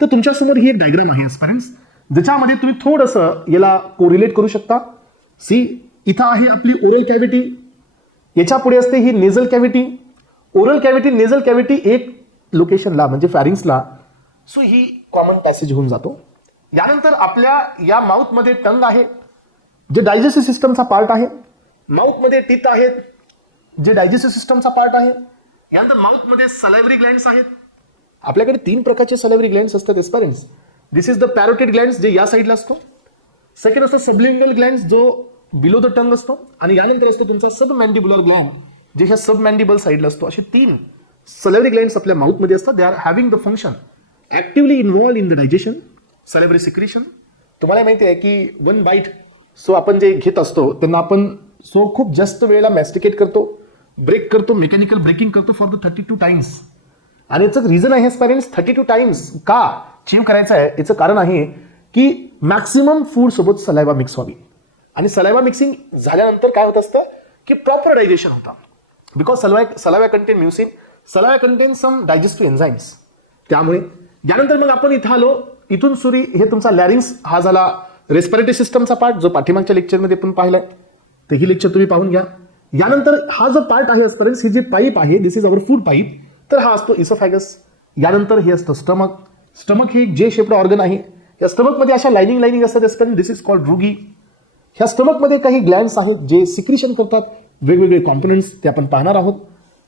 तर तुमच्यासमोर ही एक डायग्राम आहे एस्पिरंट्स, ज्याच्यामध्ये तुम्ही थोडंसं याला कोरिलेट करू शकता. सी, इथं आहे आपली ओरल कॅव्हिटी, याच्या पुढे असते ही nasal cavity. Oral cavity, nasal cavity एक लोकेशनला म्हणजे फॅरिंग्सला, सो ही कॉमन पॅसेज होऊन जातो. यानंतर आपल्या या माउथमध्ये टंग आहे, जे डायजेस्टिव्ह सिस्टमचा पार्ट आहे. माउथमध्ये टीथ आहेत, जे डायजेस्टिव्ह सिस्टमचा पार्ट आहे. यानंतर माउथमध्ये सलायव्हरी ग्लँड्स आहेत. आपल्याकडे 3 प्रकारचे सलायव्हरी ग्लँड्स असतात एस्पिरंट्स. दिस इज द पॅरोटिड ग्लँड्स, जे या साईडला असतो. सेकंड असतो सबलिंगल ग्लँड्स, जो बिलो द टंग असतो. आणि यानंतर असतो तुमचा सबमॅन्डिब्युलर ग्लँड, जे ह्या सबमॅन्डिबल साईडला असतो. असे 3 सलायव्हरी ग्लँड्स आपल्या माउथमध्ये असतात. They are having the function actively involve in the digestion, salivary secretion. तुम्हाला माहिती आहे की वन बाईट, सो आपण जे घेत असतो त्यांना आपण खूप जास्त वेळेला मॅस्टिकेट करतो, ब्रेक करतो, मेकॅनिकल ब्रेकिंग करतो फॉर द 32 टाइम्स. आणि याचं रिझन आहे पेरेंट्स, 32 टाइम्स का चीव करायचं आहे. याचं कारण आहे की मॅक्सिमम फूड सोबत सलायवा मिक्स व्हावी. आणि सलायवा मिक्सिंग झाल्यानंतर काय होत असतं की प्रॉपर डायजेशन होतं. Because saliva contain mucin, saliva contain some digestive enzymes. त्यामुळे यानंतर मग आपण इथं आलो. इथून सुरी हे तुमचा लॅरिंग्स हा झाला रेस्पिरेटरी सिस्टमचा पार्ट, जो पाठीमागच्या लेक्चरमध्ये पण पाहिलाय. तर ही लेक्चर तुम्ही पाहून घ्या. यानंतर हा जो पार्ट आहे एस्पिरंट्स, ही जी पाईप आहे, दिस इज अवर फूड पाईप. तर हा असतो इसोफॅगस. यानंतर हे असतं स्टमक. स्टमक हे जे शेप्ड ऑर्गन आहे. या स्टमकमध्ये अशा लाइनिंग असतात एस्पिरंट, दिस इज कॉल्ड रुगी. ह्या स्टमकमध्ये काही ग्लँड्स आहेत जे सिक्रिशन करतात वेगवेगळे कॉम्पोनंट्स, ते आपण पाहणार आहोत.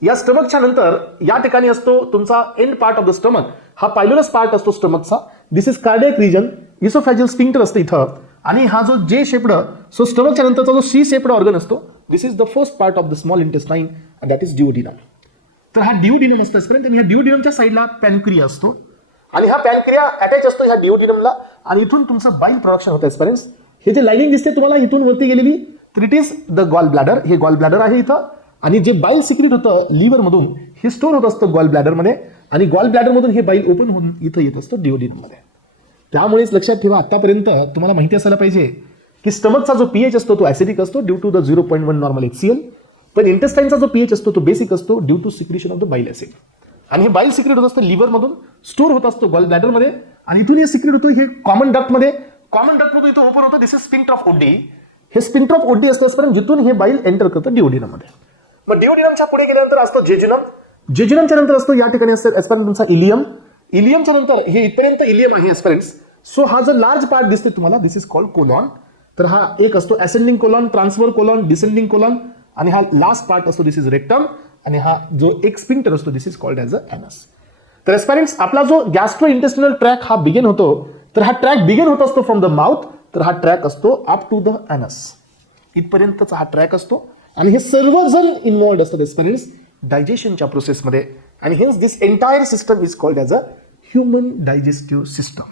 या स्टमकच्या नंतर या ठिकाणी असतो तुमचा end part of the stomach, हा पायलोरस पार्ट असतो स्टमकचा. This is cardiac region. Oesophageal sphincter असतं इथं. आणि हा जो जे शेप्ड, सो स्टमकच्या नंतरचा जो सी शेप्ड ऑर्गन असतो, this is the first part of the small intestine, that is duodenum. तर हा ड्युओडिनम असतो एस्पिरंट. आणि ह्या ड्युओडिनमच्या साईडला पॅनक्रिया असतो. आणि हा पॅनक्रिया अटॅच असतो ह्या ड्युओडिनमला. आणि इथून तुमचं बाईल प्रोडक्शन होतं एस्पिरंट्स. हे जे लाइनिंग दिसते तुम्हाला इथून वरती गेलेली, तर it is the gall bladder. हे गॉल ब्लॅडर आहे इथं. आणि जे बाईल सिक्रेट होतं लिव्हर मधून, हे स्टोर होत असतं गॉल ब्लॅडर मध्ये. आणि गॉल ब्लॅडर मधून हे बाईल ओपन होऊन इथं येत असतं ड्युओडिनम मध्ये. त्यामुळेच लक्षात ठेवा, आतापर्यंत तुम्हाला माहिती असायला पाहिजे की स्टमकचा जो पीएच असतो तो ऍसिडिक असतो due to the 0.1 normal HCl. पण इंटेस्टाईनचा जो पीएच असतो तो बेसिक असतो due to secretion of the bile acid. आणि हे बाईल सिक्रेट होत असतं लिव्हर मधून, स्टोर होत असतो गॉल ब्लॅडर मध्ये. आणि इथून हे सिक्रेट होतं हे कॉमन डक्ट मध्ये. कॉमन डक्ट मधून इथं ओपन होतं. दिस इज स्फिंक्टर ऑफ ओडी. हे स्फिंक्टर ऑफ ओडी असतं जिथून हे बाईल एंटर करतं ड्युओडिनम मध्ये. मग ड्युओडिनमच्या पुढे गेल्यानंतर असतो जेजुनम. जेजुनमच्या नंतर असतो या ठिकाणी असतं एस्पिरंट तुमचा इलियम. इलियमच्या नंतर हे इथपर्यंत इलियम आहे एस्पिरंट्स. सो हा जो लार्ज पार्ट दिसते तुम्हाला, दिस इज कॉल्ड कोलॉन. तर हा एक असतो ascending colon, transfer colon, descending colon. आणि हा लास्ट पार्ट असतो, दिस इज रेक्टम. आणि हा जो एक स्फिंक्टर असतो, दिस इज कॉल्ड ॲज अ एनस. तर एस्पिरंट्स, आपला जो गॅस्ट्रो इंटेस्टिनल ट्रॅक हा बिगिन होतो, तर हा ट्रॅक बिगिन होत असतो फ्रॉम द माउथ. तर हा ट्रॅक असतो अप टू द एनस, इथपर्यंतचा हा ट्रॅक असतो. आणि हे सर्वजण इन्व्हॉल्ड असतात एस्पिरंट्स डायजेशनच्या प्रोसेसमध्ये. आणि hence this entire system is called as a human digestive system.